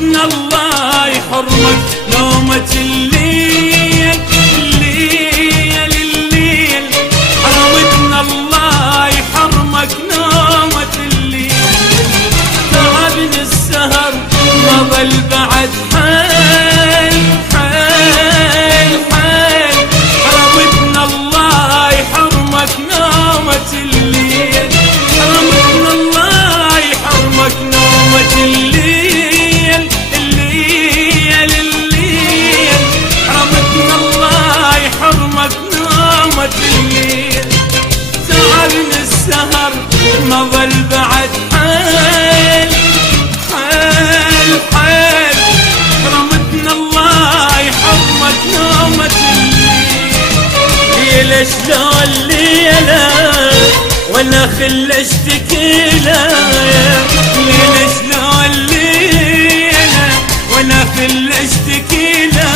حرمتنا الله يحرمك نومة الليل الليل الليل، حرمتنا الله يحرمك نومة الليل. تعبني السهر ما ظل بعد حيل حيل حيل، حرمتنا الله يحرمك نومة الليل، حرمتنا الله يحرمك نومة الليل الليل الليل، حرمتنا الله يحرمك نومة الليل. تعبني السهر ما ظل بعد حيل حيل حيل، حرمتنا الله يحرمك نومة الليل. ليلة شلون ليلة وانا خل اشتكي له، ليلة شلون ليلة وانا خل اشتكي له.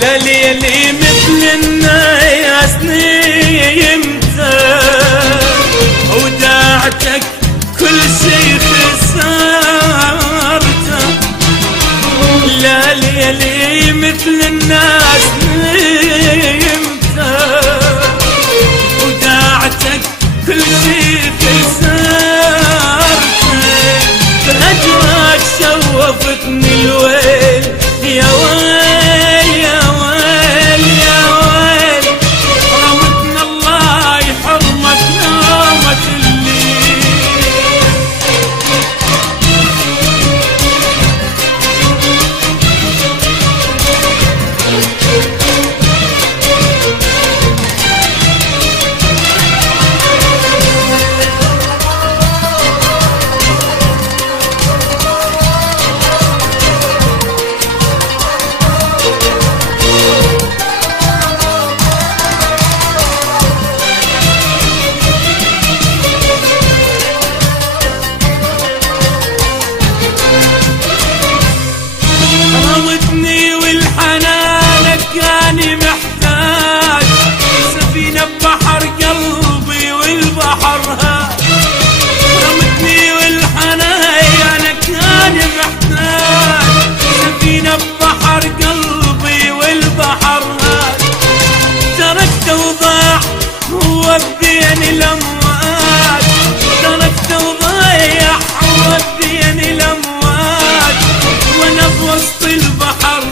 لا ليلي مثل الناس نيمته وداعتك كل شي خسرته. لا ليلي مثل الناس نيمته وداعتك كل شي خسرته. بهجرك شوفتني الويل يا ويل يا ويل يا ويل، حرمتنا الله يحرمك نومة الليل. حرمتني والحنانك كاني محتاج، سفينة ببحر قلبي والبحر هاد. حرمتني والحنانك كاني محتاج، سفينة ببحر قلبي والبحر هاد. تركت وضاع هو بين الأمواج، تركت وضايع هو بين الأمواج، وانا بوسط البحر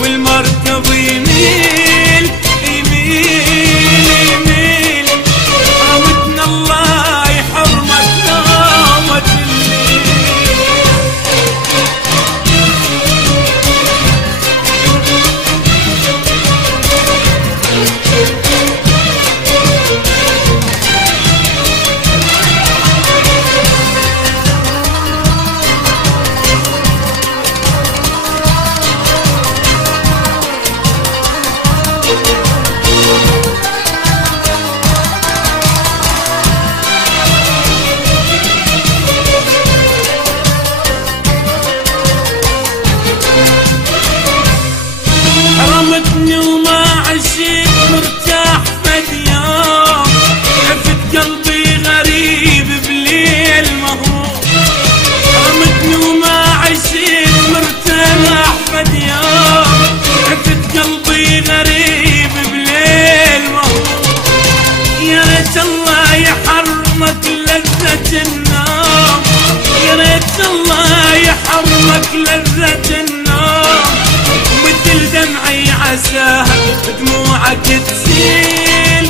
والمركب يميل يميل يميل. حرمتنا الله يحرمك نومة الليل. حرمتني وما عشت مرتاح فد يوم، عفت قلبي غريب بليل مهموم. حرمتني وما عشت مرتاح فد يوم، عفت قلبي غريب بليل مهموم. يا ريت الله يحرمك لذة النوم، يا ريت الله يحرمك لذة النوم. مثل دمعي عساها دموعك تسيل